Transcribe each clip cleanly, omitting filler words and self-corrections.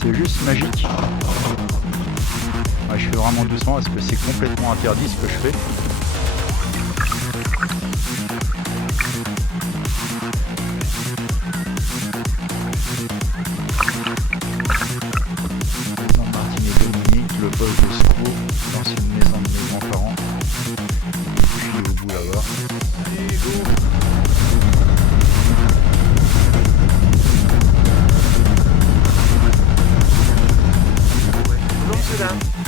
C'est juste magique. Ouais, je fais vraiment doucement parce que c'est complètement interdit ce que je fais. Maison Martine et Dominique, le poste de secours, l'ancienne maison de mes grands-parents. Et puis au bout là-bas. Allez, go!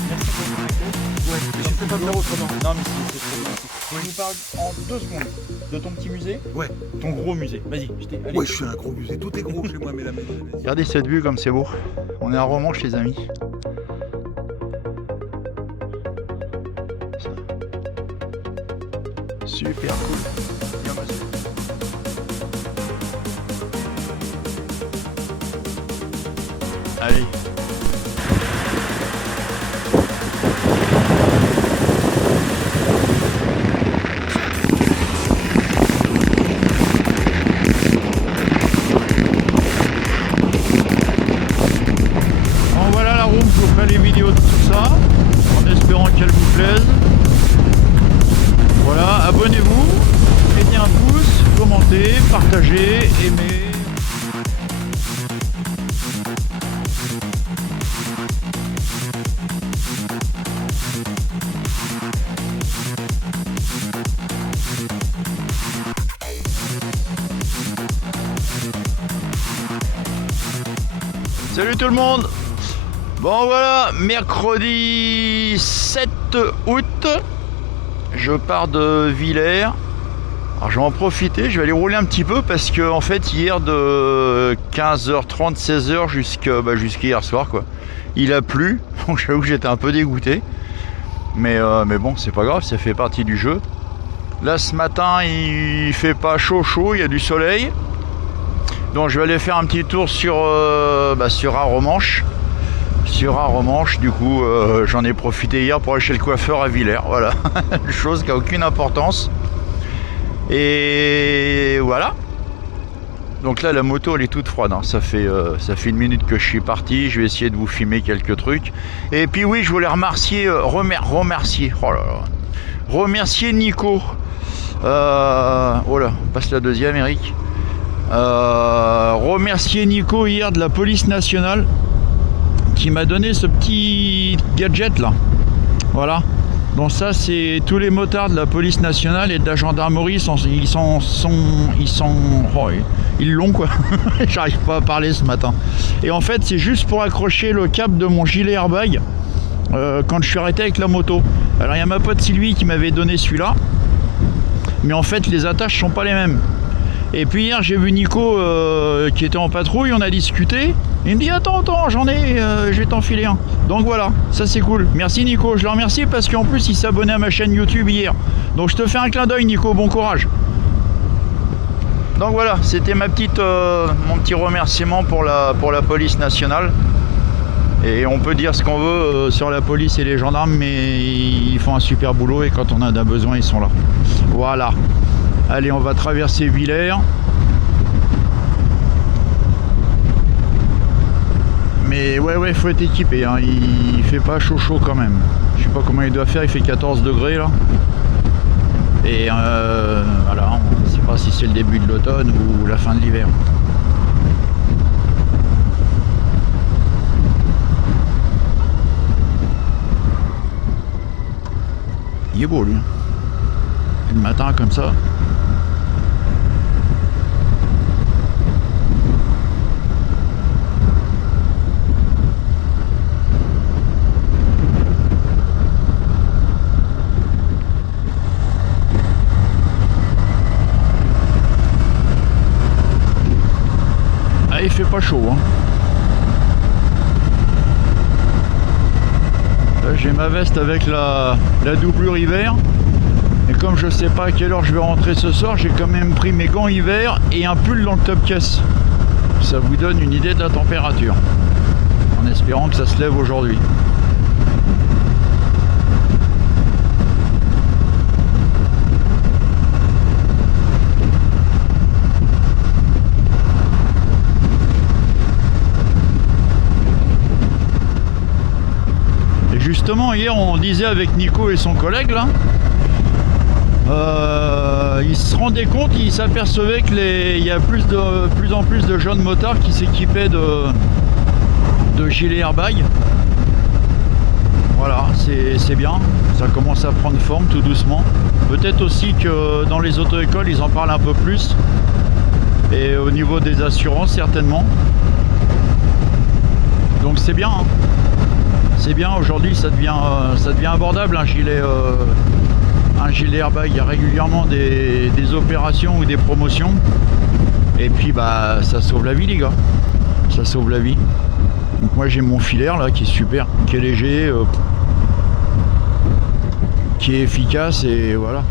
Merci pour ton accueil. Ouais, je ne peux pas faire autrement. Non, mais c'est trop bien. Tu nous parles en 2 secondes de ton petit musée. Ouais. Ton gros musée. Vas-y, allez. Ouais, je suis un gros musée. Tout est gros chez moi, mesdames et messieurs. Regardez cette vue comme c'est beau. On est à Romanche, les amis. Ça. Super cool. Bien, monsieur. Allez. Je vous ferai les vidéos de tout ça en espérant qu'elles vous plaisent. Voilà, abonnez-vous, mettez un pouce, commentez, partagez, aimez. Salut tout le monde! Bon voilà, mercredi 7 août, je pars de Villers. Alors je vais en profiter, je vais aller rouler un petit peu parce que en fait hier de 15h30, 16h jusqu'à hier soir quoi, il a plu, donc j'avoue que j'étais un peu dégoûté. Mais bon, c'est pas grave, ça fait partie du jeu. Là ce matin il fait pas chaud, il y a du soleil. Donc je vais aller faire un petit tour sur Romanche. Du coup j'en ai profité hier pour aller chez le coiffeur à Villers, voilà, chose qui a aucune importance. Et voilà. Donc là la moto elle est toute froide, hein. Ça fait 1 minute que je suis parti, je vais essayer de vous filmer quelques trucs. Et puis oui, je voulais remercier Nico. Oh là, passe la deuxième Eric. Remercier Nico hier de la police nationale qui m'a donné ce petit gadget là, voilà. Donc ça c'est tous les motards de la police nationale et de la gendarmerie ils l'ont quoi. J'arrive pas à parler ce matin. Et en fait c'est juste pour accrocher le câble de mon gilet airbag quand je suis arrêté avec la moto. Alors il y a ma pote Sylvie qui m'avait donné celui-là, mais en fait les attaches sont pas les mêmes. Et puis hier j'ai vu Nico qui était en patrouille, on a discuté. Il me dit attends, j'en ai, je vais t'enfiler un. Donc voilà, ça c'est cool. Merci Nico, je le remercie parce qu'en plus il s'est abonné à ma chaîne YouTube hier. Donc je te fais un clin d'œil Nico, bon courage. Donc voilà, c'était mon petit remerciement pour la police nationale. Et on peut dire ce qu'on veut sur la police et les gendarmes, mais ils font un super boulot et quand on a besoin ils sont là. Voilà. Allez, on va traverser Villers. Mais ouais, faut être équipé, hein. Il fait pas chaud quand même. Je sais pas comment il doit faire, il fait 14 degrés là. Et voilà, on ne sait pas si c'est le début de l'automne ou la fin de l'hiver. Il est beau lui. Et le matin comme ça. Ah, il fait pas chaud, hein. Là, j'ai ma veste avec la doublure hiver. Et comme je sais pas à quelle heure je vais rentrer ce soir, j'ai quand même pris mes gants hiver et un pull dans le top caisse. Ça vous donne une idée de la température. En espérant que ça se lève aujourd'hui. justement, hier on disait avec Nico et son collègue là, ils se rendaient compte, ils s'apercevaient qu'il y a plus en plus de jeunes motards qui s'équipaient de gilets airbag. Voilà, c'est bien, ça commence à prendre forme tout doucement. Peut-être aussi que dans les auto-écoles ils en parlent un peu plus. Et au niveau des assurances certainement. Donc c'est bien, hein. C'est bien, aujourd'hui ça devient abordable un gilet airbag. Il y a régulièrement des opérations ou des promotions. Et puis bah ça sauve la vie les gars. Ça sauve la vie. Donc moi j'ai mon filaire là qui est super, qui est léger, qui est efficace et voilà.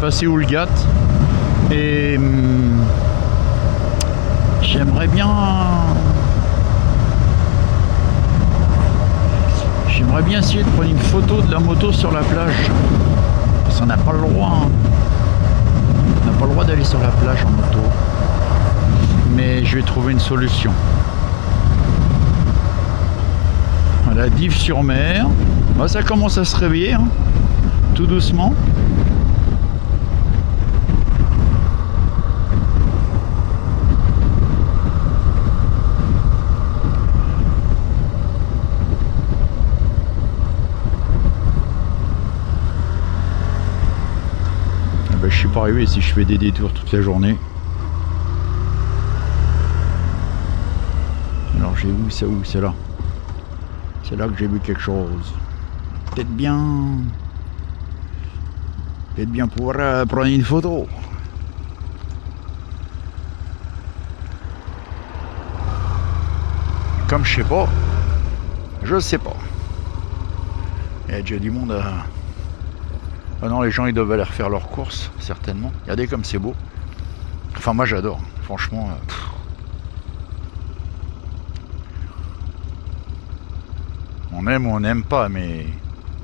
Passer Oulgat et j'aimerais bien essayer de prendre une photo de la moto sur la plage parce qu'on n'a pas le droit, hein. On n'a pas le droit d'aller sur la plage en moto, mais je vais trouver une solution. Voilà, Dives-sur-Mer, bah, ça commence à se réveiller, hein, tout doucement. Je suis pas arrivé si je fais des détours toute la journée. Alors j'ai vu ça où? C'est là. C'est là que j'ai vu quelque chose. Peut-être bien pouvoir prendre une photo. Comme je sais pas. Je sais pas. Il y a déjà du monde à... Ah non, les gens ils doivent aller refaire leurs courses, certainement. Regardez comme c'est beau. Enfin moi j'adore, franchement. On aime ou on n'aime pas, mais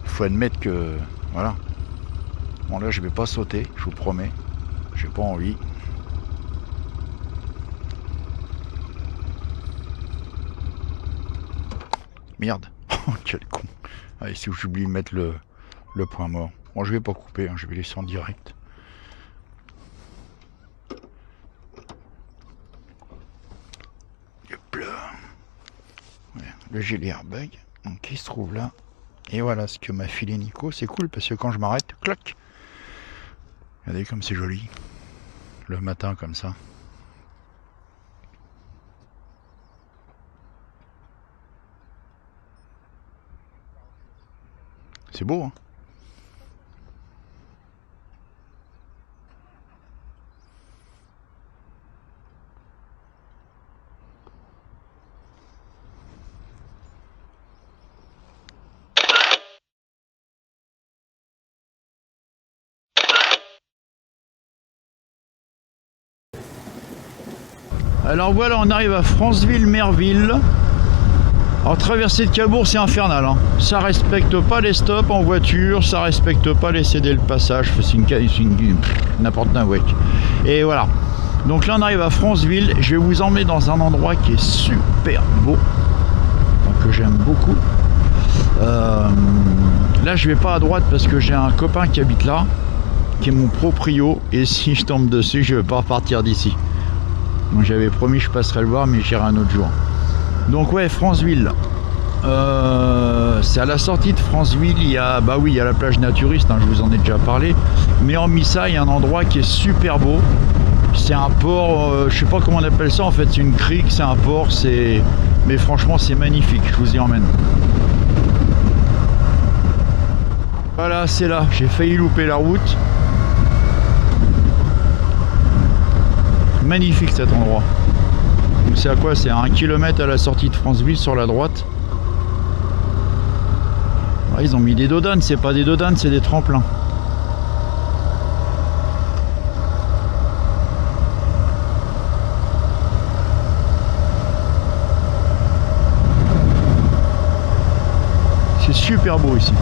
il faut admettre que... Voilà. Bon là je vais pas sauter, je vous promets. J'ai pas envie. Merde. Oh quel con. Allez, si j'oublie de mettre le point mort. Bon, je vais pas couper, hein, je vais laisser en direct. Hop là. Ouais, le gilet airbag, donc il se trouve là. Et voilà ce que m'a filé Nico. C'est cool parce que quand je m'arrête, clac. Regardez comme c'est joli. Le matin comme ça. C'est beau, hein. Alors voilà, on arrive à Franceville-Merville. Alors traverser de Cabourg, c'est infernal, hein. Ça respecte pas les stops en voiture, ça respecte pas les céder le passage, c'est n'importe quoi. Et voilà. Donc là on arrive à Franceville, je vais vous emmener dans un endroit qui est super beau, enfin, que j'aime beaucoup. Là je vais pas à droite parce que j'ai un copain qui habite là, qui est mon proprio, et si je tombe dessus, je vais pas repartir d'ici. Donc j'avais promis je passerai le voir, mais j'irai un autre jour. Donc ouais, Franceville. c'est à la sortie de Franceville, il y a, bah oui, il y a la plage naturiste, hein, je vous en ai déjà parlé. Mais hormis ça, il y a un endroit qui est super beau. C'est un port, je sais pas comment on appelle ça en fait, c'est une crique, c'est un port, mais franchement c'est magnifique, je vous y emmène. Voilà, c'est là, j'ai failli louper la route. Magnifique cet endroit. Donc c'est à quoi? C'est à 1 km à la sortie de Franceville sur la droite. Ouais, ils ont mis des dodanes, c'est pas des dodanes, c'est des tremplins. C'est super beau ici.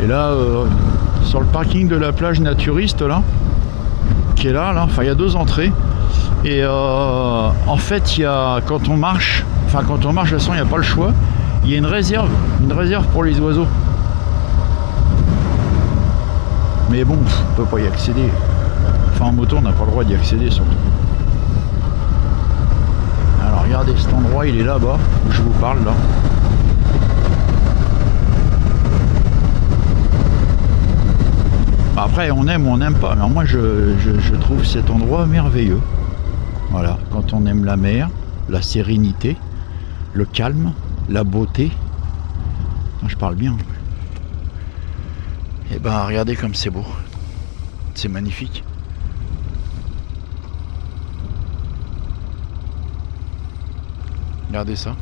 Et là, sur le parking de la plage naturiste, là, qui est là, enfin, il y a 2 entrées. Et en fait, il y a, quand on marche, de toute façon, il n'y a pas le choix. Il y a une réserve pour les oiseaux. Mais bon, on peut pas y accéder. Enfin, en moto, on n'a pas le droit d'y accéder, surtout. Alors, regardez, cet endroit, il est là-bas, où je vous parle, là. Après, on aime ou on n'aime pas. Alors moi, je trouve cet endroit merveilleux. Voilà, quand on aime la mer, la sérénité, le calme, la beauté. Je parle bien. Et ben, regardez comme c'est beau. C'est magnifique. Regardez ça.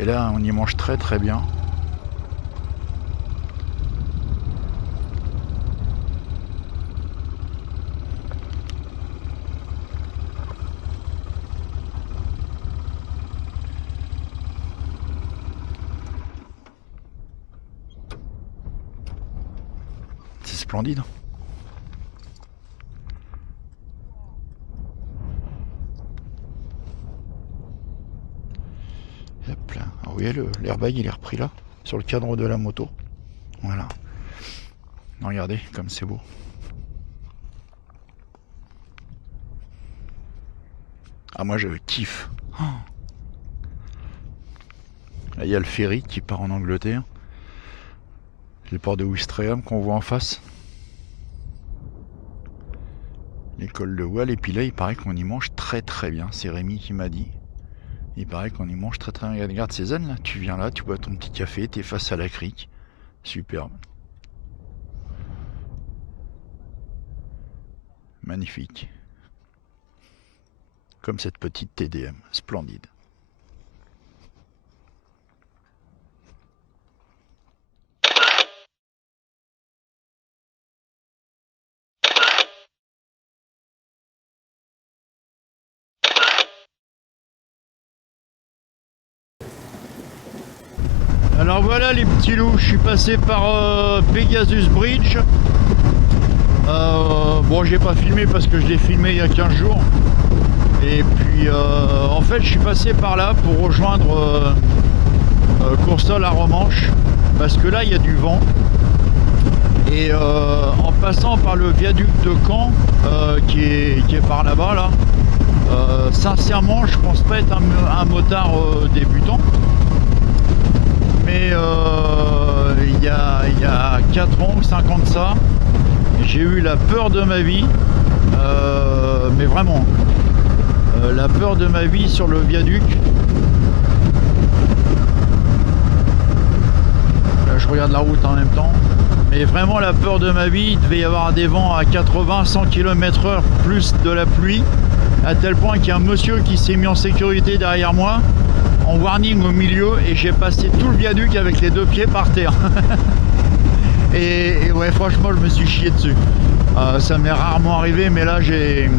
Et là, on y mange très très bien. C'est splendide. Hop là. Ah, vous voyez, l'airbag il est repris là, sur le cadre de la moto. Voilà. Regardez comme c'est beau. Ah, moi je kiffe. Oh. Là il y a le ferry qui part en Angleterre. Le port de Ouistreham qu'on voit en face. L'école de Wall. Et puis là il paraît qu'on y mange très très bien. C'est Rémi qui m'a dit. Il paraît qu'on y mange très très bien. Regarde ces ânes là, tu viens là, tu bois ton petit café, t'es face à la crique. Superbe. Magnifique. Comme cette petite TDM, splendide. Alors voilà les petits loups, je suis passé par Pegasus Bridge. Bon, j'ai pas filmé parce que je l'ai filmé il y a 15 jours. Et puis en fait je suis passé par là pour rejoindre Coursol à Romanche, parce que là il y a du vent. Et en passant par le viaduc de Caen qui est par là-bas là, sincèrement je pense pas être un motard débutant. Mais il y a 4 ans ou 5 ans de ça, j'ai eu la peur de ma vie, mais vraiment, la peur de ma vie sur le viaduc. Là, je regarde la route en même temps, mais vraiment la peur de ma vie. Il devait y avoir des vents à 80-100 km/h plus de la pluie, à tel point qu'il y a un monsieur qui s'est mis en sécurité derrière moi, en warning au milieu, et j'ai passé tout le viaduc avec les 2 pieds par terre. et ouais, franchement je me suis chié dessus. Ça m'est rarement arrivé, mais là j'ai...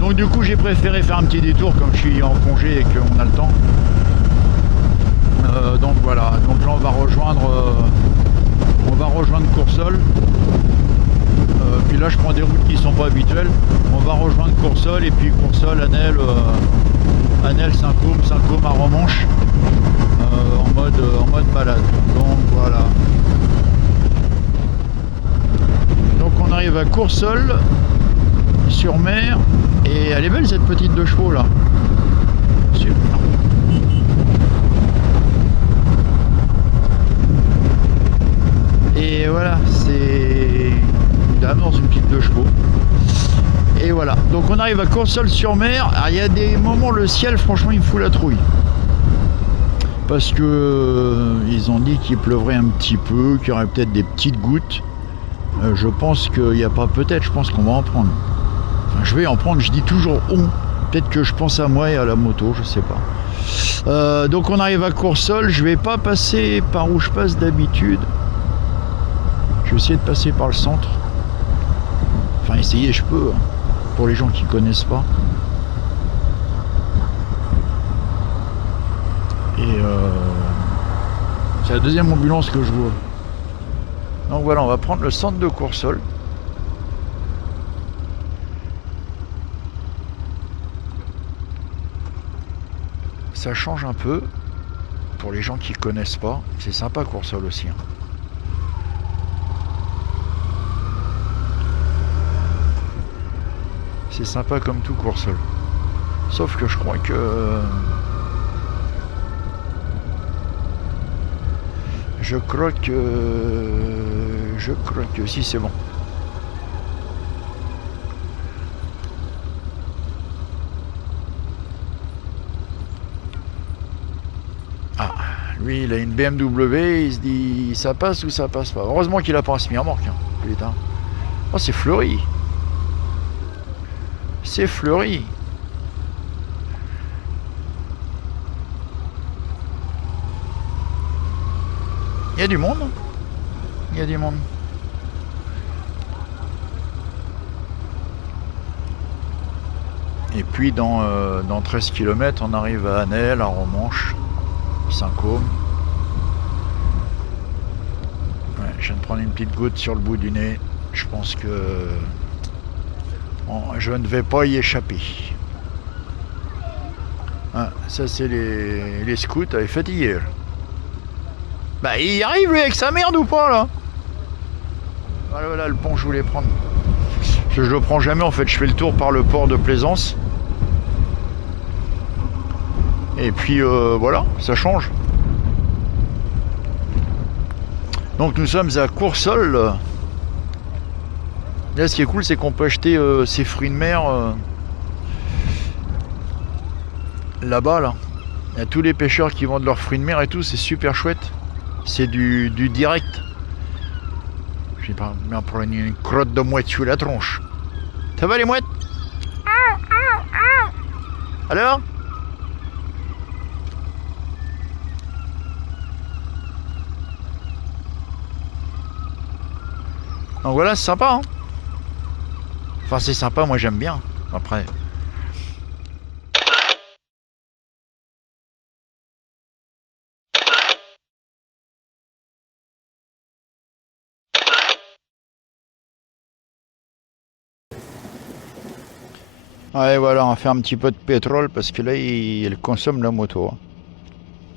Donc du coup j'ai préféré faire un petit détour comme je suis en congé et qu'on a le temps. Donc voilà, donc là on va rejoindre Coursol. Puis là je prends des routes qui sont pas habituelles. On va rejoindre Coursol et puis Coursol, Anel, Saint-Côme, Saint-Côme à Romanche en mode balade. Donc voilà. Donc on arrive à Coursol sur mer et elle est belle cette petite 2 chevaux là. Super. Et voilà, c'est une dame dans une petite 2 chevaux. Et voilà, donc on arrive à Coursol sur mer. Alors il y a des moments le ciel franchement il me fout la trouille. Parce que ils ont dit qu'il pleuvrait un petit peu, qu'il y aurait peut-être des petites gouttes. Je pense qu'il n'y a pas peut-être, je pense qu'on va en prendre. Enfin, je vais en prendre, je dis toujours on. Peut-être que je pense à moi et à la moto, je sais pas. Donc on arrive à Coursol, je vais pas passer par où je passe d'habitude. Je vais essayer de passer par le centre. Enfin essayer je peux, hein, pour les gens qui connaissent pas. Et c'est la deuxième ambulance que je vois. Donc voilà, on va prendre le centre de Coursol. Ça change un peu pour les gens qui connaissent pas. C'est sympa Coursol aussi. Hein. C'est sympa comme tout Coursol. Sauf que je crois que... Je crois que si c'est bon. Ah, lui il a une BMW, il se dit ça passe ou ça passe pas. Heureusement qu'il a pas un semi-remorque. Hein. Putain. Oh c'est fleuri. C'est fleuri. Il y a du monde. Il y a du monde. Et puis dans 13 km, on arrive à Anel, à Romanche, Saint-Côme. Ouais, je viens de prendre une petite goutte sur le bout du nez. Je pense que je ne vais pas y échapper. Ah, ça c'est les scouts avaient fait hier. Bah il arrive lui avec sa merde ou pas là? Voilà le pont que je voulais prendre. Je le prends jamais en fait, je fais le tour par le port de Plaisance. Et puis voilà, ça change. Donc nous sommes à Coursol. Là ce qui est cool c'est qu'on peut acheter ces fruits de mer là-bas là. Il y a tous les pêcheurs qui vendent leurs fruits de mer et tout, c'est super chouette. C'est du direct. J'ai pas bien pour une crotte de mouette sous la tronche. Ça va les mouettes? Alors? Donc voilà, c'est sympa. Hein, enfin, c'est sympa, moi j'aime bien. Après. Ouais, voilà, on va faire un petit peu de pétrole parce que là, il consomme la moto.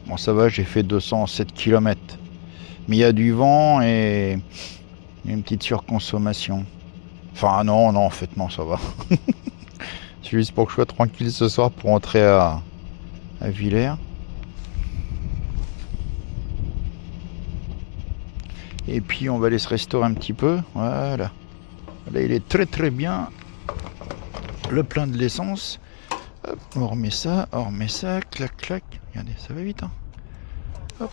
Bon, ça va, j'ai fait 207 km. Mais il y a du vent et une petite surconsommation. Enfin, non, en fait, non, ça va. C'est juste pour que je sois tranquille ce soir pour rentrer à Villers. Et puis, on va aller se restaurer un petit peu. Voilà. Là, il est très très bien. Le plein de l'essence. On remet ça, clac, clac. Regardez, ça va vite. Hein. Hop.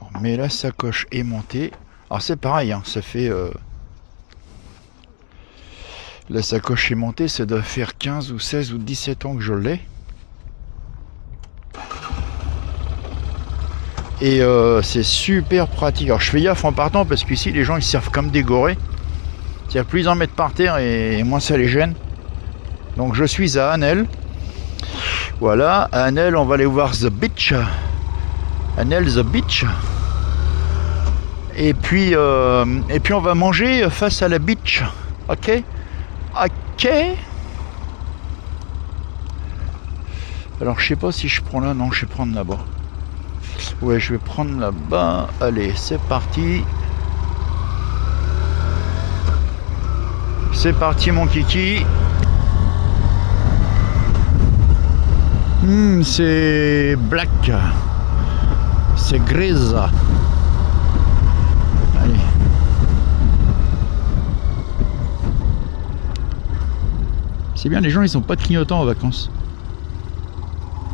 On remet la sacoche aimantée. Alors c'est pareil, hein, ça fait... La sacoche aimantée, ça doit faire 15 ou 16 ou 17 ans que je l'ai. Et c'est super pratique. Alors je fais gaffe en partant parce qu'ici les gens ils servent comme des gorées. C'est-à-dire plus ils en mettent par terre et moins ça les gêne. Donc je suis à Anel. Voilà, à Anel on va aller voir The Beach. Anel The Beach. Et puis on va manger face à la beach. Ok. Ok. Alors je sais pas si je prends là, non je vais prendre là-bas. Ouais je vais prendre là-bas. Allez c'est parti. C'est parti mon kiki. C'est black. C'est grise. Allez. C'est bien les gens ils sont pas clignotants en vacances.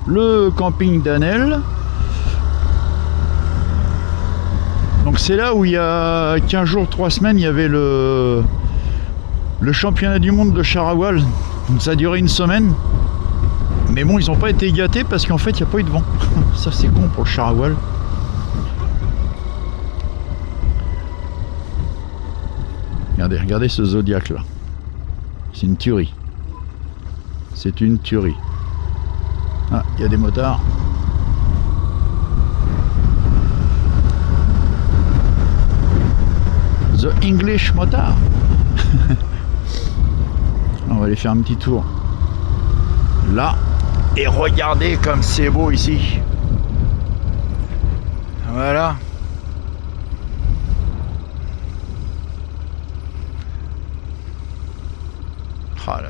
Le camping d'Anel. Donc c'est là où il y a 15 jours, 3 semaines, il y avait le championnat du monde de char à voile. Donc ça a duré une semaine. Mais bon, ils n'ont pas été gâtés parce qu'en fait, il n'y a pas eu de vent. Ça, c'est con pour le char à voile. Regardez ce Zodiac là. C'est une tuerie. C'est une tuerie. Ah, il y a des motards. The English motard. On va aller faire un petit tour. Là. Et regardez comme c'est beau ici. Voilà. Oh là là.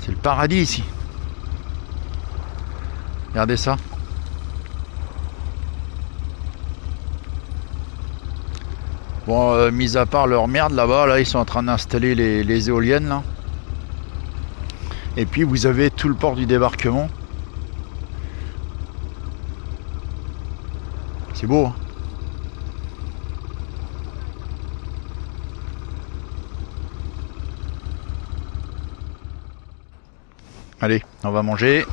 C'est le paradis ici. Regardez ça. Bon, mis à part leur merde là-bas, là ils sont en train d'installer les éoliennes là. Et puis vous avez tout le port du débarquement. C'est beau hein. Allez, on va manger.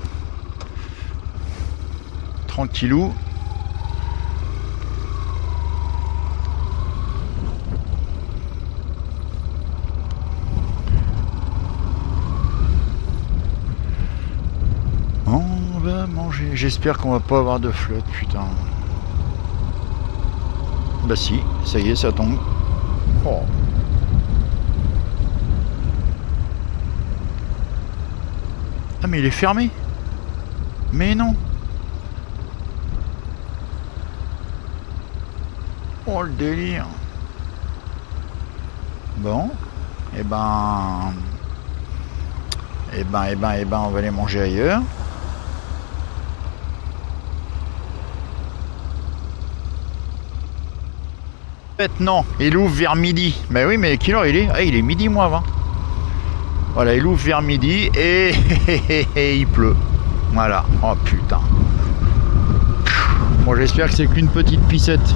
Tranquillou. On va manger. J'espère qu'on va pas avoir de flotte, putain. Bah si, ça y est, ça tombe. Oh. Ah mais il est fermé. Mais non. Oh le délire. Bon. Et ben, on va aller manger ailleurs. Non, il ouvre vers midi. Mais oui, mais quelle heure il est? Ah, il est midi moins 20. Voilà, il ouvre vers midi et il pleut. Voilà. Oh putain. Bon, j'espère que c'est qu'une petite pissette.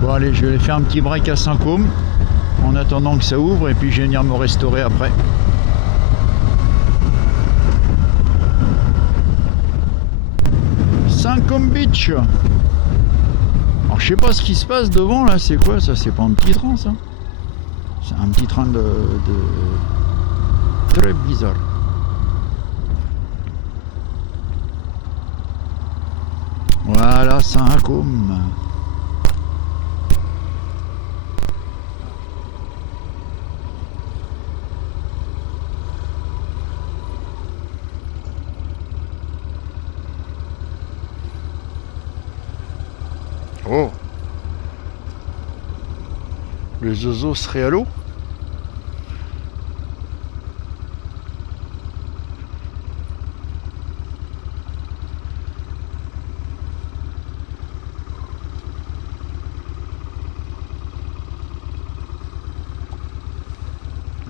Bon, allez, je vais aller faire un petit break à Saint-Côme en attendant que ça ouvre et puis je vais venir me restaurer après. Saint-Côme Beach. Alors je sais pas ce qui se passe devant là, c'est quoi ça? C'est pas un petit train ça? C'est un petit train de très bizarre. Voilà Saint-Côme. Oh, le zozo serait à l'eau.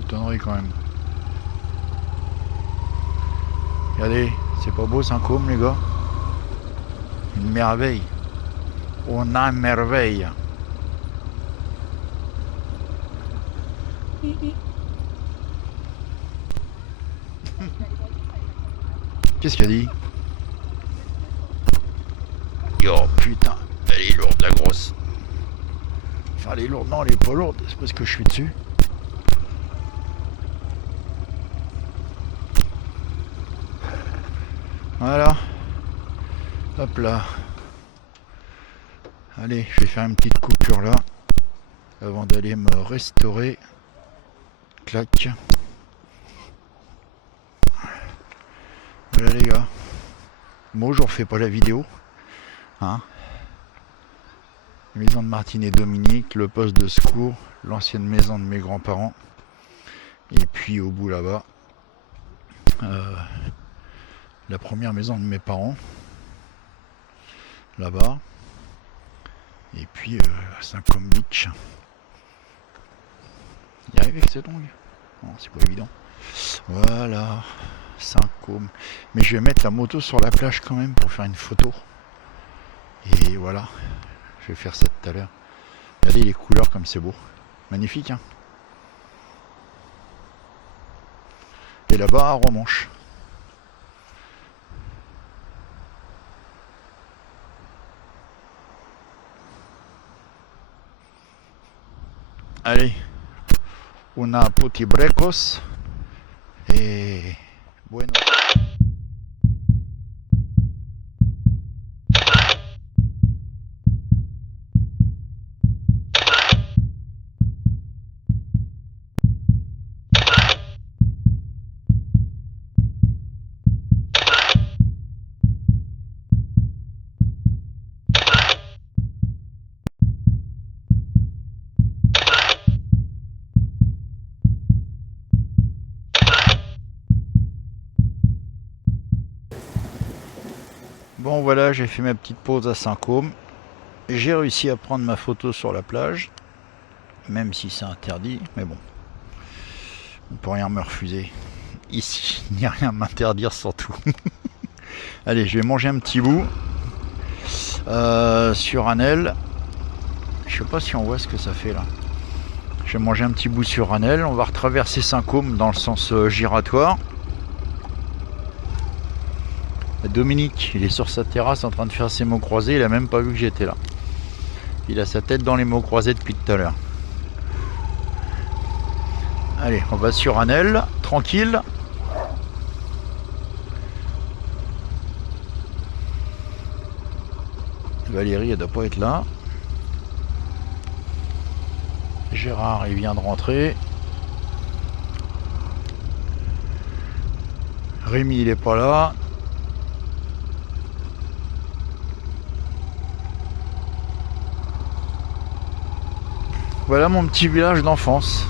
Étonnerie quand même. Regardez, c'est pas beau Saint-Côme les gars. Une merveille. On a merveille. Qu'est-ce qu'il a dit? Oh putain, elle est lourde la grosse. Enfin elle est lourde, non elle est pas lourde, c'est parce que je suis dessus. Voilà. Hop là. Allez, je vais faire une petite coupure là. Avant d'aller me restaurer. Clac. Voilà les gars. Moi je refais pas la vidéo. Hein, maison de Martine et Dominique, le poste de secours, l'ancienne maison de mes grands-parents. Et puis au bout là-bas, la première maison de mes parents. Là-bas. Et puis Saint-Côme Beach. Y arrive avec cette ongle? Non, c'est pas évident. Voilà, Saint-Côme. Mais je vais mettre la moto sur la plage quand même pour faire une photo. Et voilà, je vais faire ça tout à l'heure. Regardez les couleurs comme c'est beau. Magnifique, hein. Et là-bas, à Romanche. Allez, una puti brecos. Et bueno. Bon voilà, j'ai fait ma petite pause à Saint-Côme. J'ai réussi à prendre ma photo sur la plage, même si c'est interdit, mais bon, on peut rien me refuser. Ici, il n'y a rien à m'interdire surtout. Allez, je vais manger un petit bout sur Anel. Je sais pas si on voit ce que ça fait là. Je vais manger un petit bout sur Anel. On va retraverser Saint-Côme dans le sens giratoire. Dominique, il est sur sa terrasse en train de faire ses mots croisés, il a même pas vu que j'étais là. Il a sa tête dans les mots croisés depuis tout à l'heure. Allez, on va sur Anel, tranquille. Valérie, elle doit pas être là. Gérard, il vient de rentrer. Rémi, il est pas là. Voilà mon petit village d'enfance.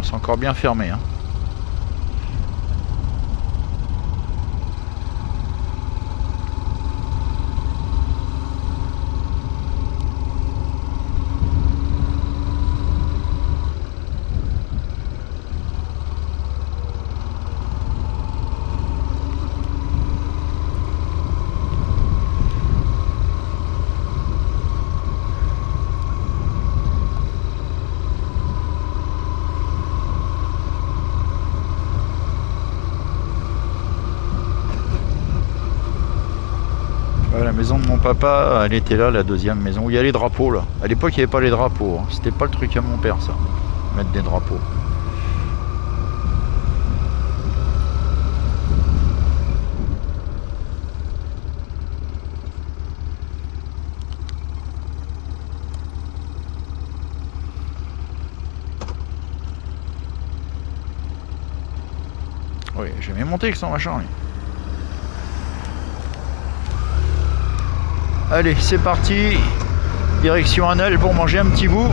On s'est encore bien fermé, hein. La maison de mon papa, elle était là, la deuxième maison, où il y a les drapeaux là. À l'époque, il n'y avait pas les drapeaux, hein. C'était pas le truc à mon père ça, mettre des drapeaux. Oui, j'ai jamais monté avec son machin lui. Allez, c'est parti. Direction Anel pour manger un petit bout.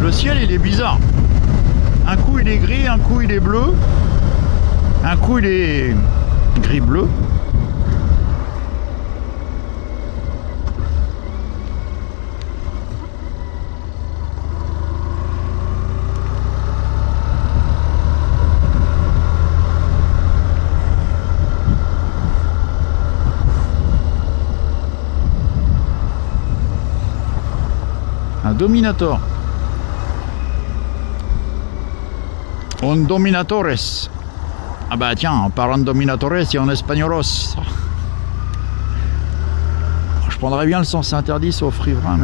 Le ciel, il est bizarre. Un coup, il est gris, un coup, il est bleu. Un coup, il est gris-bleu. Dominator. Un Dominatores. Ah bah tiens, en parlant de Dominatores, il y a un Espagnolos. Je prendrais bien le sens interdit sauf riverain,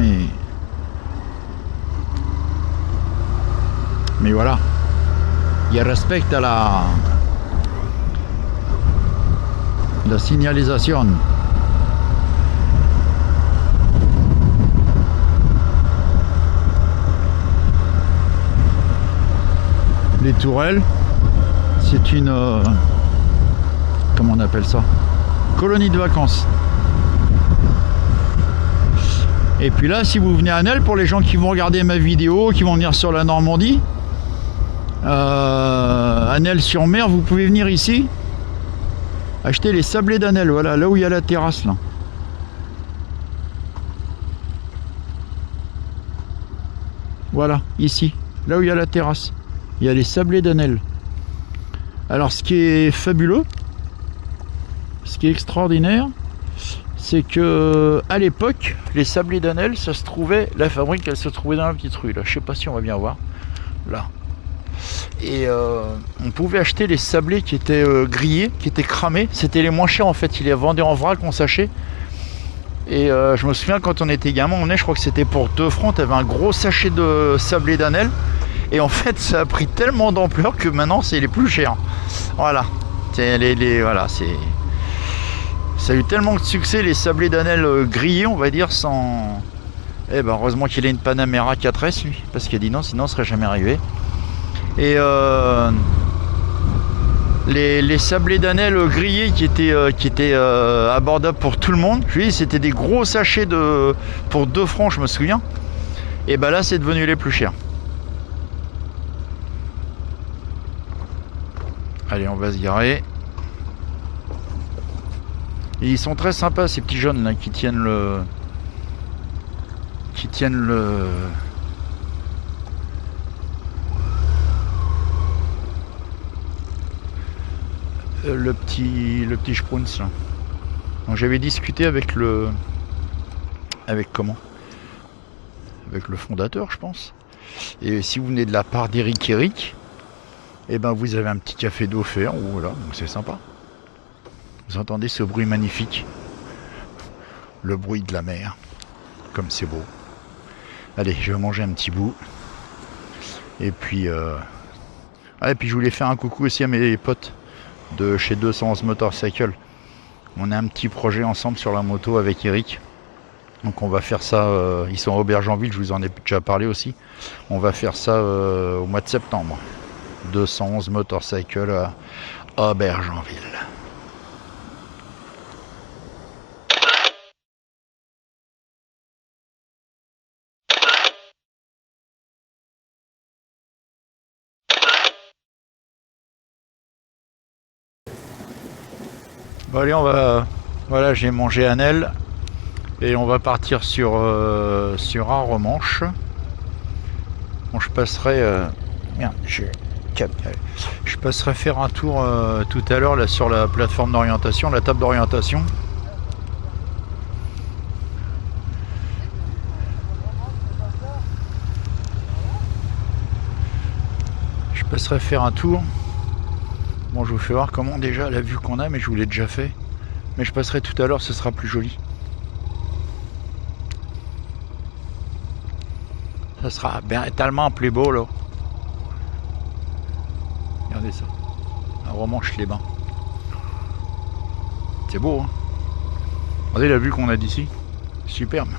mais voilà. Il respecte la signalisation. Les tourelles, c'est une comment on appelle ça, colonie de vacances. Et puis là, si vous venez à Nesle, pour les gens qui vont regarder ma vidéo, qui vont venir sur la Normandie, à Nesle-sur-Mer, vous pouvez venir ici acheter les sablés d'Anel. Voilà, là où il y a la terrasse là. Voilà, ici, là où il y a la terrasse, il y a les sablés d'Anel. Alors ce qui est fabuleux, ce qui est extraordinaire, c'est que à l'époque, les sablés d'Anel, ça se trouvait, la fabrique, elle se trouvait dans la petite rue là. Je sais pas si on va bien voir là. Et on pouvait acheter les sablés qui étaient grillés, qui étaient cramés. C'était les moins chers en fait. Ils les vendaient en vrac, en sachet. Et je me souviens quand on était gamin, on est, je crois que c'était pour 2 francs. Tu avais un gros sachet de sablés d'Anel. Et en fait, ça a pris tellement d'ampleur que maintenant, c'est les plus chers. Voilà. Voilà, c'est. Ça a eu tellement de succès, les sablés d'Anel grillés, on va dire, sans... Eh ben, heureusement qu'il a une Panamera 4S, lui, parce qu'il a dit non, sinon on ne serait jamais arrivé. Et les sablés d'Anel grillés qui étaient abordables pour tout le monde, je vous dis, c'était des gros sachets pour 2 francs, je me souviens. Et ben là, c'est devenu les plus chers. Allez, on va se garer. Et ils sont très sympas ces petits jeunes là qui tiennent le petit Sprunz là. Donc j'avais discuté avec le fondateur, je pense. Et si vous venez de la part d'Eric, et ben vous avez un petit café d'eau offert, voilà, donc c'est sympa. Vous entendez ce bruit magnifique, le bruit de la mer, comme c'est beau. Allez, je vais manger un petit bout. Et puis, et puis je voulais faire un coucou aussi à mes potes de chez 211 Motorcycle. On a un petit projet ensemble sur la moto avec Eric. Donc on va faire ça, ils sont à Aubergenville, je vous en ai déjà parlé aussi. On va faire ça au mois de septembre. 211 Motorcycle à Aubergenville. Bon allez, on va... Voilà, j'ai mangé à Nesle. Et on va partir sur Arromanches. Bon, je passerai... Merde, je passerai faire un tour tout à l'heure là sur la plateforme d'orientation, la table d'orientation. Je passerai faire un tour. Bon, je vous fais voir comment déjà la vue qu'on a, mais je vous l'ai déjà fait. Mais je passerai tout à l'heure, ce sera plus joli. Ça sera bien, tellement plus beau là. Regardez ça. Arromanches-les-Bains. C'est beau, hein. Regardez la vue qu'on a d'ici. Superbe.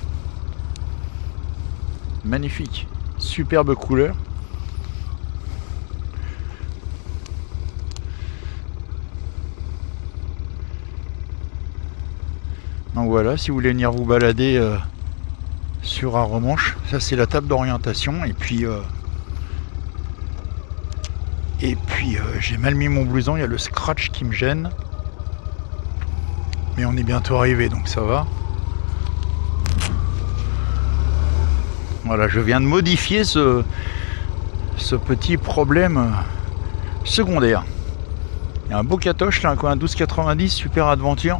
Magnifique. Superbe couleur. Donc voilà, si vous voulez venir vous balader sur Arromanches, ça c'est la table d'orientation. Et puis j'ai mal mis mon blouson, il y a le scratch qui me gêne. Mais on est bientôt arrivé, donc ça va. Voilà, je viens de modifier ce petit problème secondaire. Il y a un beau catoche là, un 1290, super aventure.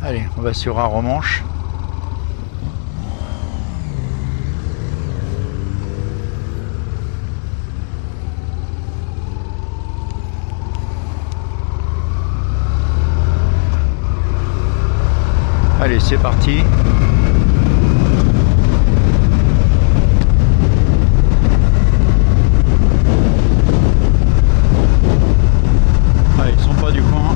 Allez, on va sur Arromanches. c'est parti. Ah, ils sont pas du coin.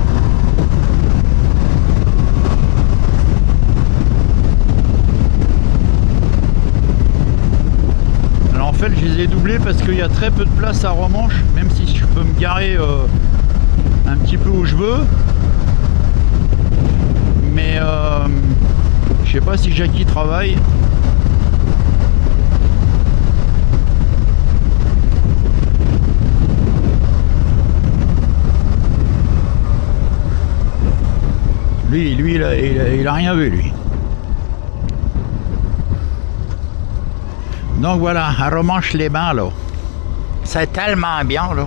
Alors en fait je les ai doublés parce qu'il y a très peu de place à Romanche, même si je peux me garer un petit peu où je veux. Mais je sais pas si Jackie travaille. Lui il a rien vu lui. Donc voilà, à Romanche-les-Bains là. C'est tellement bien là.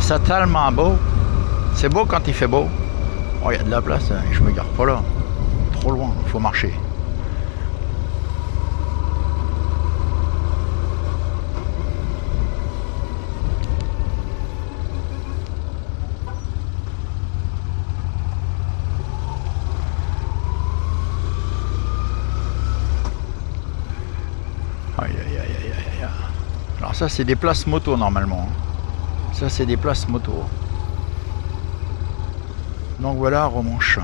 C'est tellement beau. C'est beau quand il fait beau. Oh, il y a de la place, hein. Je me garde pas là. Trop loin, il faut marcher. Aïe, aïe, aïe, aïe, aïe. Alors ça c'est des places moto normalement. Ça c'est des places moto. Donc voilà, Romanche.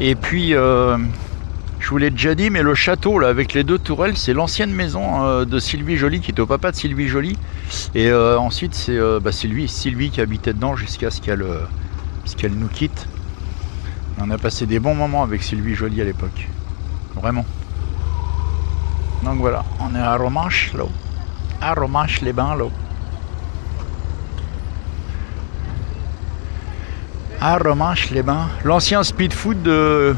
Et puis, je vous l'ai déjà dit, mais le château là avec les deux tourelles, c'est l'ancienne maison de Sylvie Joly, qui était au papa de Sylvie Joly. Et ensuite, c'est Sylvie qui habitait dedans jusqu'à ce qu'elle nous quitte. On a passé des bons moments avec Sylvie Joly à l'époque. Vraiment. Donc voilà, on est à Romanche, là. À Romanche-les-Bains, là. À Romanche-les-Bains, l'ancien speed food de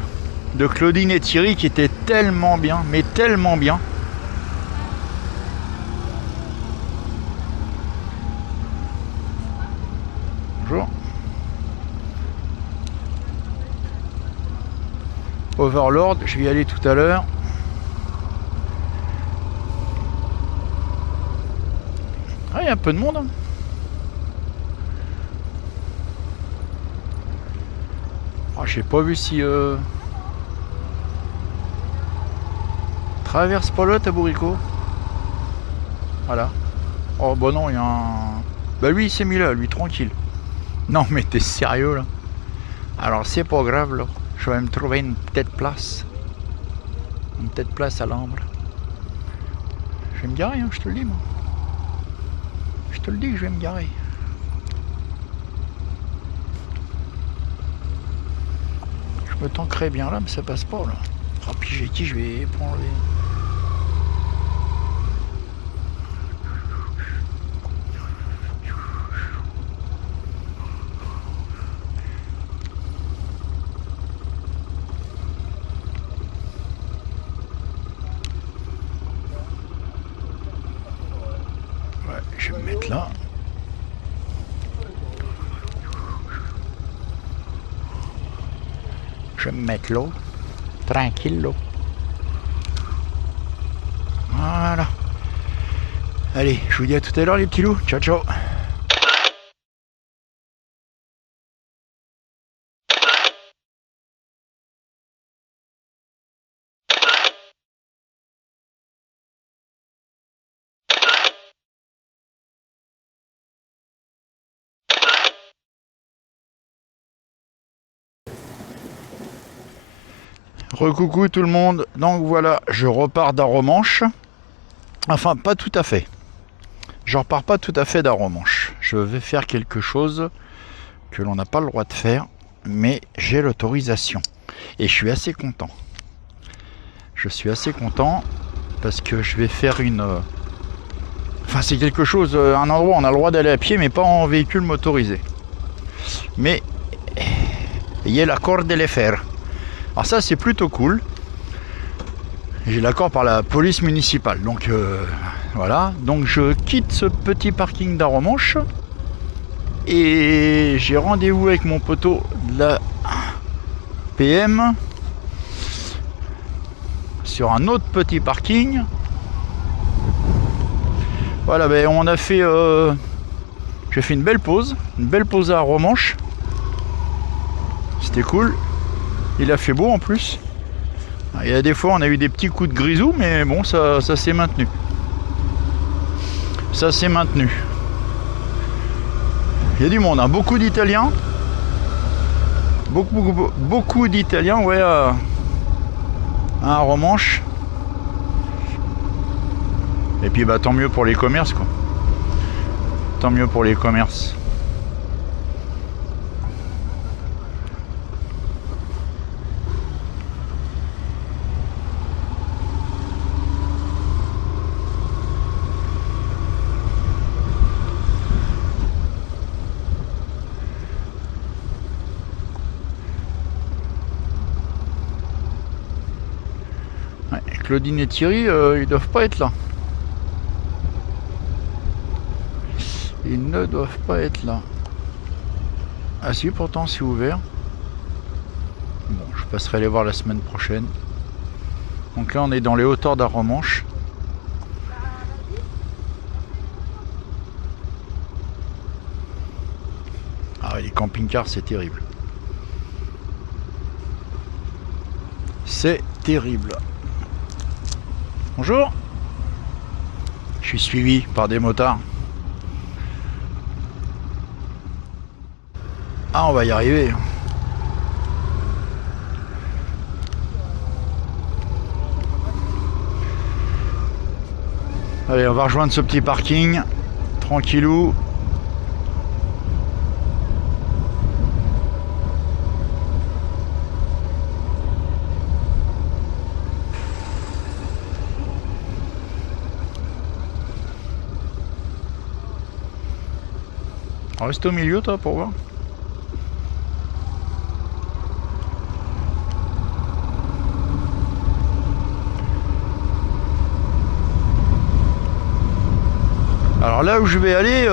Claudine et Thierry qui était tellement bien, mais tellement bien. Bonjour. Overlord, je vais y aller tout à l'heure. Ah, il y a un peu de monde. Hein. Oh, j'ai pas vu si... Traverse pas là, Tabourico. Voilà. Oh bah non, il y a un... Bah lui, il s'est mis là, lui, tranquille. Non, mais t'es sérieux, là? Alors, c'est pas grave, là. Je vais me trouver une petite place. Une petite place à l'ombre. Je vais me garer, hein, je te le dis, moi. Je te le dis, je vais me garer. Je me tankerai bien là, mais ça passe pas là. Oh, puis j'ai dit, je vais prendre les... Ouais, je vais me mettre là. Je vais me mettre là, tranquille là. Voilà. Allez, je vous dis à tout à l'heure les petits loups. Ciao, ciao. Recoucou tout le monde, donc voilà, je repars d'Aromanche. Enfin, pas tout à fait. Je repars pas tout à fait d'Aromanche. Je vais faire quelque chose que l'on n'a pas le droit de faire, mais j'ai l'autorisation. Et je suis assez content. Je suis assez content parce que je vais faire une... Enfin, c'est quelque chose, un endroit où on a le droit d'aller à pied, mais pas en véhicule motorisé. Mais, ayez l'accord de les faire. Alors ça c'est plutôt cool. J'ai l'accord par la police municipale. Donc voilà. Donc je quitte ce petit parking d'Aromanche. Et j'ai rendez-vous avec mon poteau de la PM. Sur un autre petit parking. Voilà, ben on a fait... j'ai fait une belle pause à Aromanche. C'était cool. Il a fait beau en plus. Il y a des fois on a eu des petits coups de grisou, mais bon, ça s'est maintenu. Ça s'est maintenu. Il y a du monde, hein. Beaucoup d'Italiens. Beaucoup d'Italiens, ouais, à Romanche. Et puis bah tant mieux pour les commerces, quoi. Tant mieux pour les commerces. Ouais, Claudine et Thierry, ils doivent pas être là. Ils ne doivent pas être là. Ah si, pourtant c'est ouvert. Bon, je passerai les voir la semaine prochaine. Donc là on est dans les hauteurs d'Arromanches. Ah, les camping-cars c'est terrible. C'est terrible. Bonjour. Je suis suivi par des motards. Ah, on va y arriver. Allez, on va rejoindre ce petit parking. Tranquillou. Reste au milieu, toi, pour voir. Alors là où je vais aller,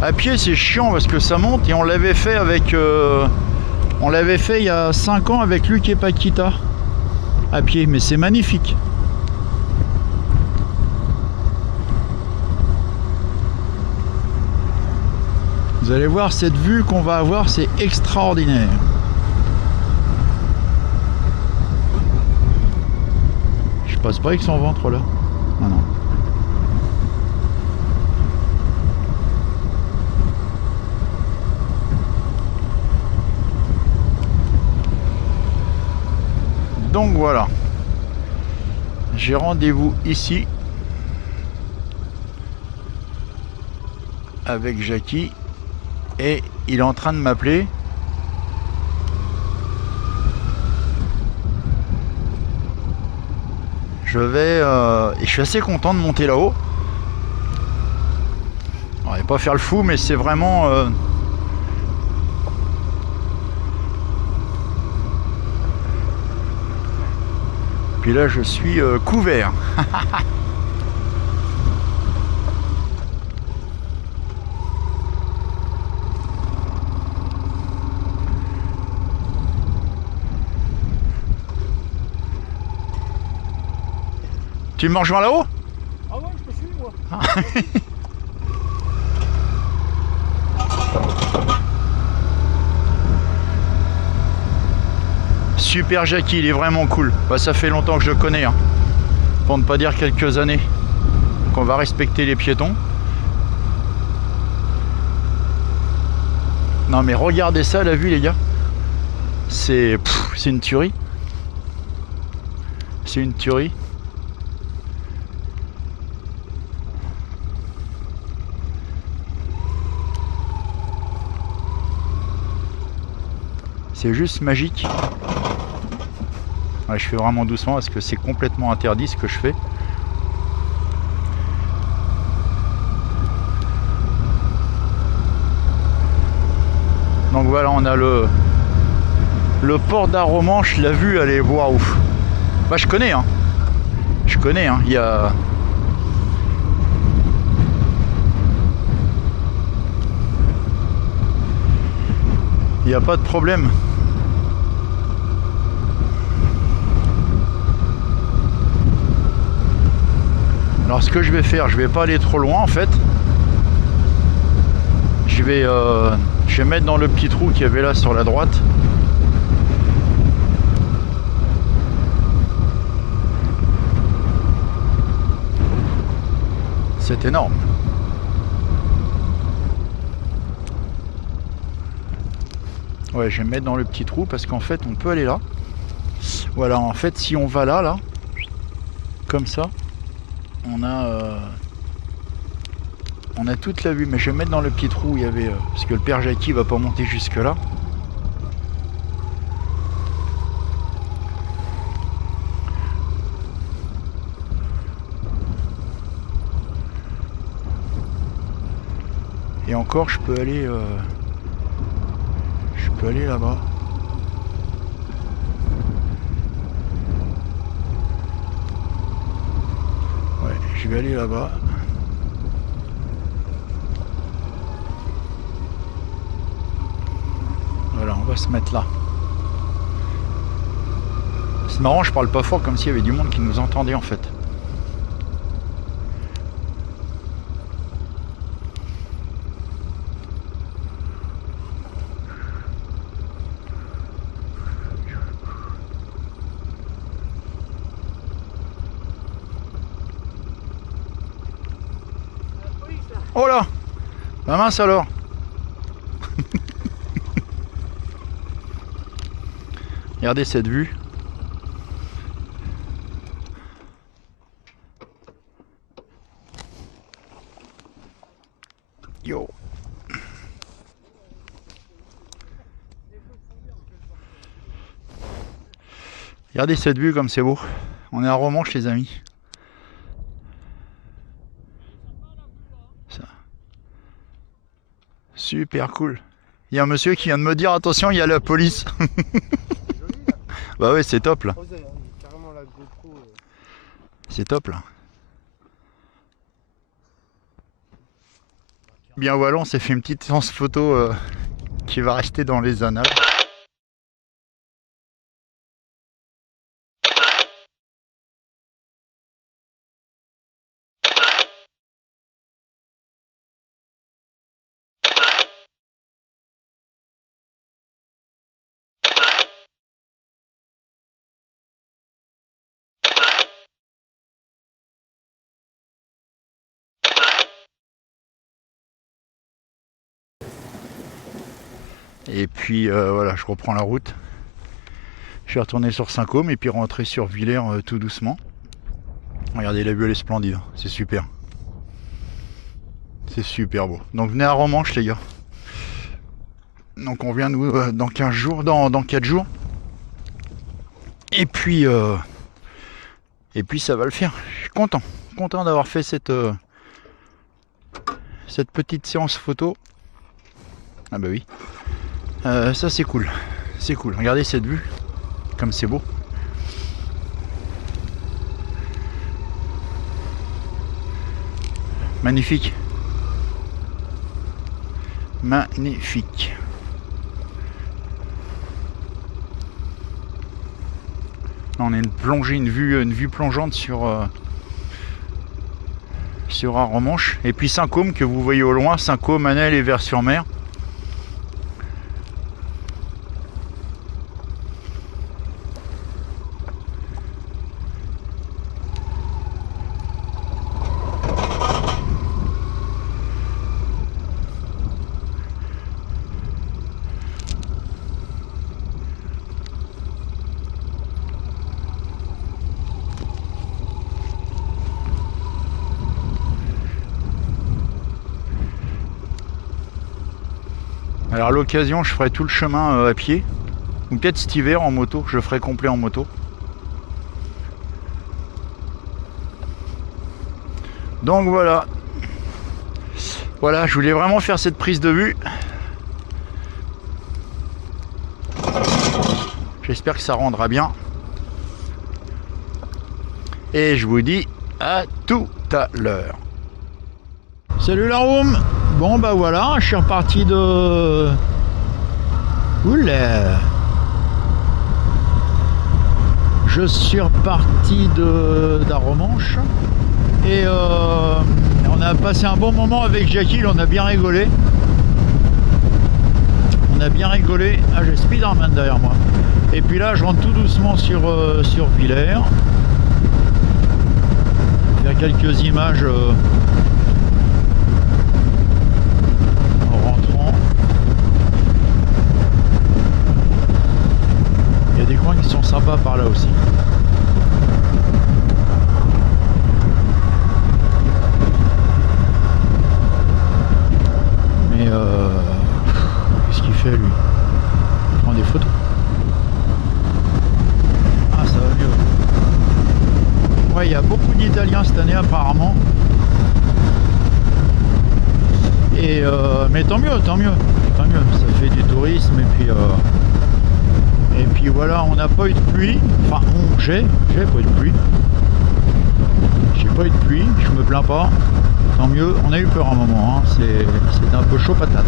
à pied c'est chiant parce que ça monte et on l'avait fait avec, on l'avait fait il y a 5 ans avec Luc et Paquita à pied, mais c'est magnifique. Vous allez voir cette vue qu'on va avoir, c'est extraordinaire. Je passe pas avec son ventre là. Ah non. Donc voilà, j'ai rendez-vous ici avec Jackie et il est en train de m'appeler. Je vais et je suis assez content de monter là-haut. On va pas faire le fou, mais c'est vraiment puis là, je suis couvert. Tu me rejoins là-haut? Ah ouais, je te suis, moi. Super Jackie, il est vraiment cool. Bah, ça fait longtemps que je le connais, hein. Pour ne pas dire quelques années. Qu'on va respecter les piétons. Non mais regardez ça, la vue les gars. C'est une tuerie. C'est une tuerie. C'est juste magique. Ouais, je fais vraiment doucement parce que c'est complètement interdit ce que je fais. Donc voilà, on a le port d'Arromanches. La vue, elle est waouh. Bah je connais, hein. Je connais, hein. Il y a... Il n'y a pas de problème. Alors ce que je vais faire, je vais pas aller trop loin en fait. Je vais mettre dans le petit trou qu'il y avait là sur la droite. c'est énorme. Ouais, je vais me mettre dans le petit trou parce qu'en fait on peut aller là. Voilà, en fait si on va là, comme ça, on a toute la vue. Mais je vais me mettre dans le petit trou où il y avait... parce que le père Jackie va pas monter jusque là. Et encore je peux aller là-bas. Ouais, je vais aller là-bas. Voilà, on va se mettre là. C'est marrant, je parle pas fort comme s'il y avait du monde qui nous entendait en fait. Oh là, ma mince alors. Regardez cette vue. Yo. Regardez cette vue comme c'est beau. On est à Romanche les amis. Ça. Super cool. Il y a un monsieur qui vient de me dire attention, il y a la police. Bah ouais, c'est top là. C'est top là. Bien voilà, on s'est fait une petite séance photo qui va rester dans les annales. Et puis voilà, je reprends la route. Je vais retourner sur Saint-Côme et puis rentrer sur Villers tout doucement. Regardez, la vue elle est splendide, c'est super. C'est super beau. Donc venez à Romanche les gars. Donc on vient nous dans 15 jours, dans 4 jours. Et puis ça va le faire. Je suis content d'avoir fait cette petite séance photo. Ah bah oui. Ça c'est cool. C'est cool. Regardez cette vue. Comme c'est beau. Magnifique. Magnifique. Là, on a une plongée, une vue plongeante sur Romanche. Et puis Saint-Côme que vous voyez au loin, Saint-Côme, Anelle et Vers-sur-Mer. Alors à l'occasion je ferai tout le chemin à pied. Ou peut-être cet hiver en moto, je le ferai complet en moto. Donc voilà. Voilà, je voulais vraiment faire cette prise de vue. J'espère que ça rendra bien. Et je vous dis à tout à l'heure. Salut la room. Bon bah voilà, je suis reparti de... Oula. Je suis reparti d'Aromanche. Et on a passé un bon moment avec Jackie, on a bien rigolé. On a bien rigolé. Ah, j'ai Spider-Man derrière moi. Et puis là, je rentre tout doucement sur Villers. Il y a quelques images Il y a des coins qui sont sympas par là aussi. Mais qu'est-ce qu'il fait lui? Il prend des photos. Ah, ça va mieux. Ouais, il y a beaucoup d'Italiens cette année apparemment. Et mais tant mieux, tant mieux, tant mieux. Ça fait du tourisme et puis voilà, on n'a pas eu de pluie. Enfin, j'ai pas eu de pluie. J'ai pas eu de pluie, je me plains pas. Tant mieux. On a eu peur un moment. Hein. C'est un peu chaud patate.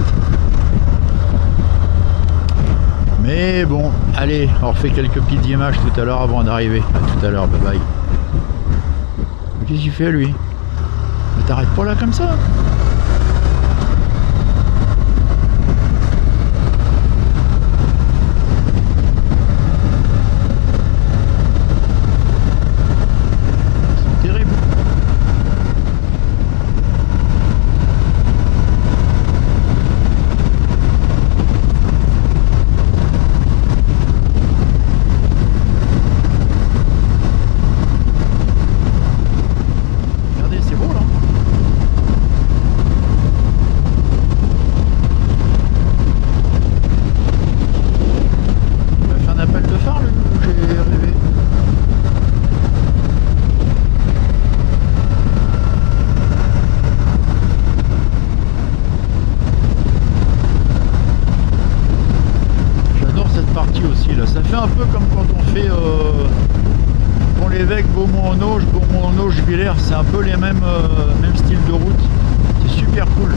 Mais bon, allez, on refait quelques petites images tout à l'heure avant d'arriver. À tout à l'heure, bye bye. Qu'est-ce qu'il fait lui? Mais t'arrêtes pas là comme ça? C'est terrible. Regardez, c'est beau là. Il m'a fait un appel de phare, lui, ou j'ai rêvé? J'adore cette partie aussi là. Ça fait un peu comme quand on fait Pont-l'Évêque, Beaumont-en-Auge, Beaumont-en-Auge, Villers. C'est un peu les mêmes styles de route. C'est super cool.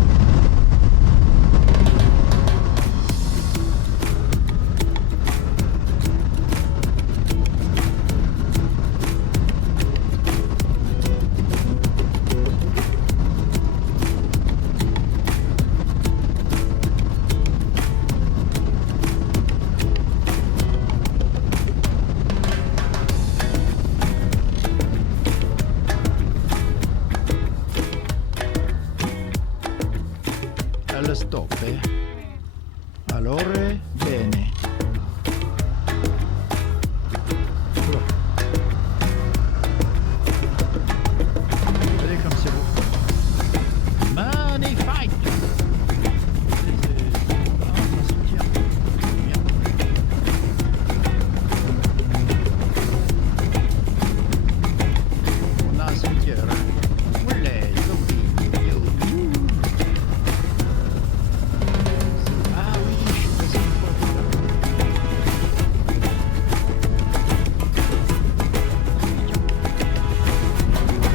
Al stop. Allora bene. Oula. Regardez comme c'est beau. Magnifique. C'est un cimetière. Bien. On a un cimetière. Oulé, ah oui, je suis passé une fois par là.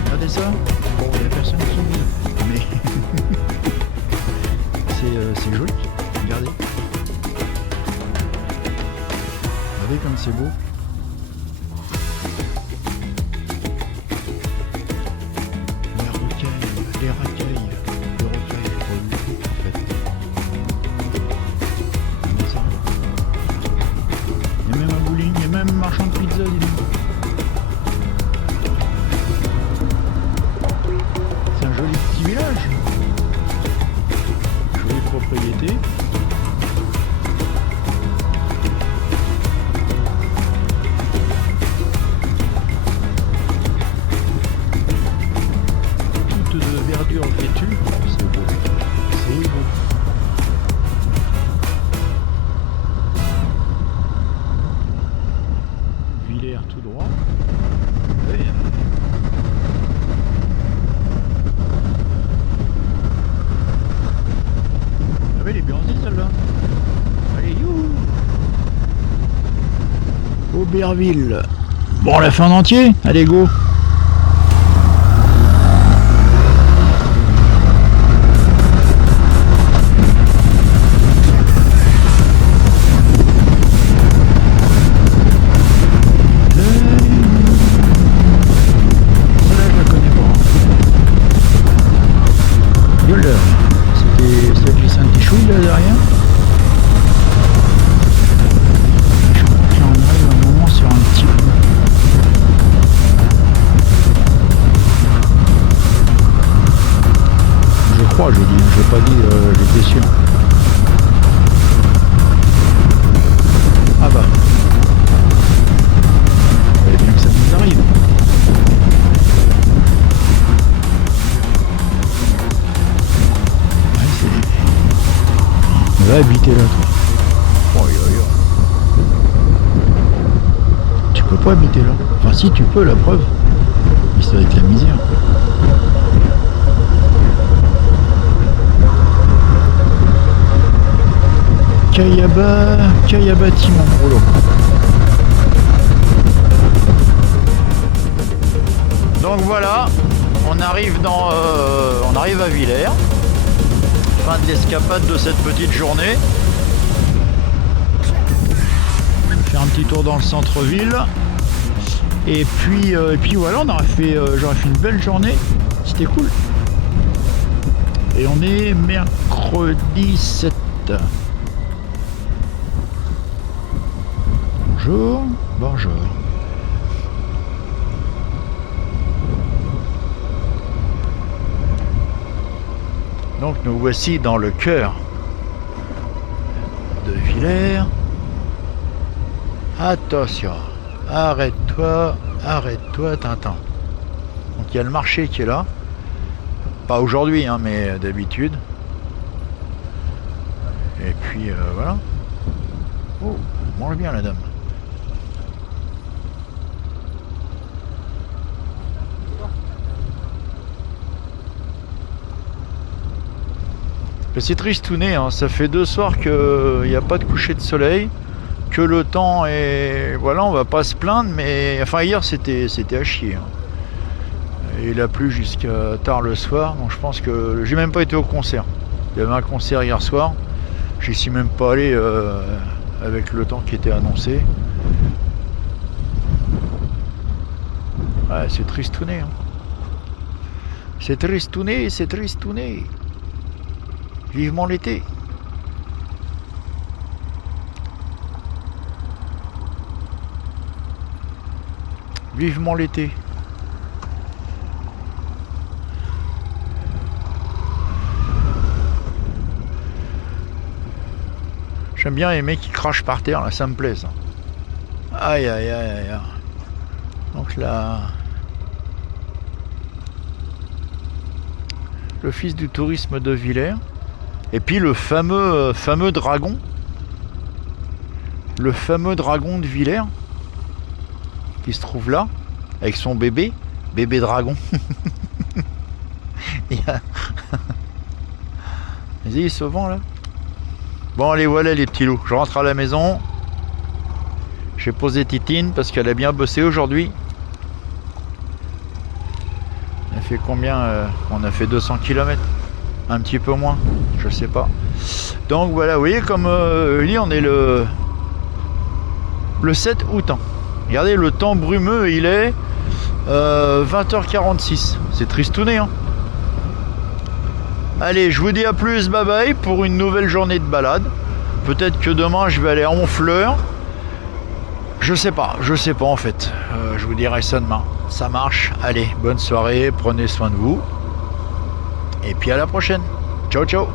Regardez ça. Bon, il n'y a personne qui vit, mais c'est joli. Regardez. Regardez comme c'est beau. Les racailles, je crois, en fait. Regardez ça. Il y a même un bowling, il y a même un marchand de pizza, dis donc. C'est un joli petit village. Jolie propriété. Toute de verdure vêtue. C'est beau. C'est beau. Villers tout droit. Oui. Ah oui, elle est bien aussi celle-là. Allez, youhou. Auberville. Bon, on l'a fait en entier. Allez, go. Celle-là, je la connais pas. Yoler. C'était celle qui Saint-Échouille là derrière. Je crois que là on arrive un moment sur un petit pont. Je crois, je dis, je n'ai pas dit, j'étais sûr. Ah bah. habiter là, toi? Tu peux pas habiter là. Enfin, si tu peux, la preuve. Mais ça va être la misère. Kaya bâtiment. Oh là. Donc voilà, on arrive à Villers. Fin de l'escapade de cette petite journée. Je vais faire un petit tour dans le centre-ville. Et puis voilà, j'aurais fait une belle journée. C'était cool. Et on est mercredi 7. Bonjour. Bonjour. Donc nous voici dans le cœur de Villers. Attention, arrête-toi, Tintin. Donc il y a le marché qui est là. Pas aujourd'hui, hein, mais d'habitude. Et puis voilà. Oh, mange bien la dame. C'est tristouné, hein. Ça fait 2 soirs qu'il n'y a pas de coucher de soleil, que le temps est... Voilà, on va pas se plaindre, mais... Enfin, hier, c'était à chier. Hein. Il a plu jusqu'à tard le soir, donc je pense que... J'ai même pas été au concert. Il y avait un concert hier soir. J'y suis même pas allé avec le temps qui était annoncé. Ouais, c'est tristouné. Hein. C'est tristouné. Vivement l'été. Vivement l'été. J'aime bien les mecs qui crachent par terre, là, ça me plaît ça. Aïe. Donc là... L'office du tourisme de Villers. Et puis le fameux dragon. Le fameux dragon de Villers. Qui se trouve là. Avec son bébé. Bébé dragon. Vas-y, sauvant là. Bon, allez, voilà les petits loups. Je rentre à la maison. J'ai posé Titine parce qu'elle a bien bossé aujourd'hui. Elle a fait combien On a fait 200 km. Un petit peu moins, je sais pas. Donc voilà, vous voyez comme on est le 7 août. Hein. Regardez, le temps brumeux, il est 20h46. C'est tristouné. Hein. Allez, je vous dis à plus, bye bye pour une nouvelle journée de balade. Peut-être que demain je vais aller à Honfleur. Je sais pas en fait. Je vous dirai ça demain. Ça marche. Allez, bonne soirée, prenez soin de vous. Et puis à la prochaine. Ciao, ciao.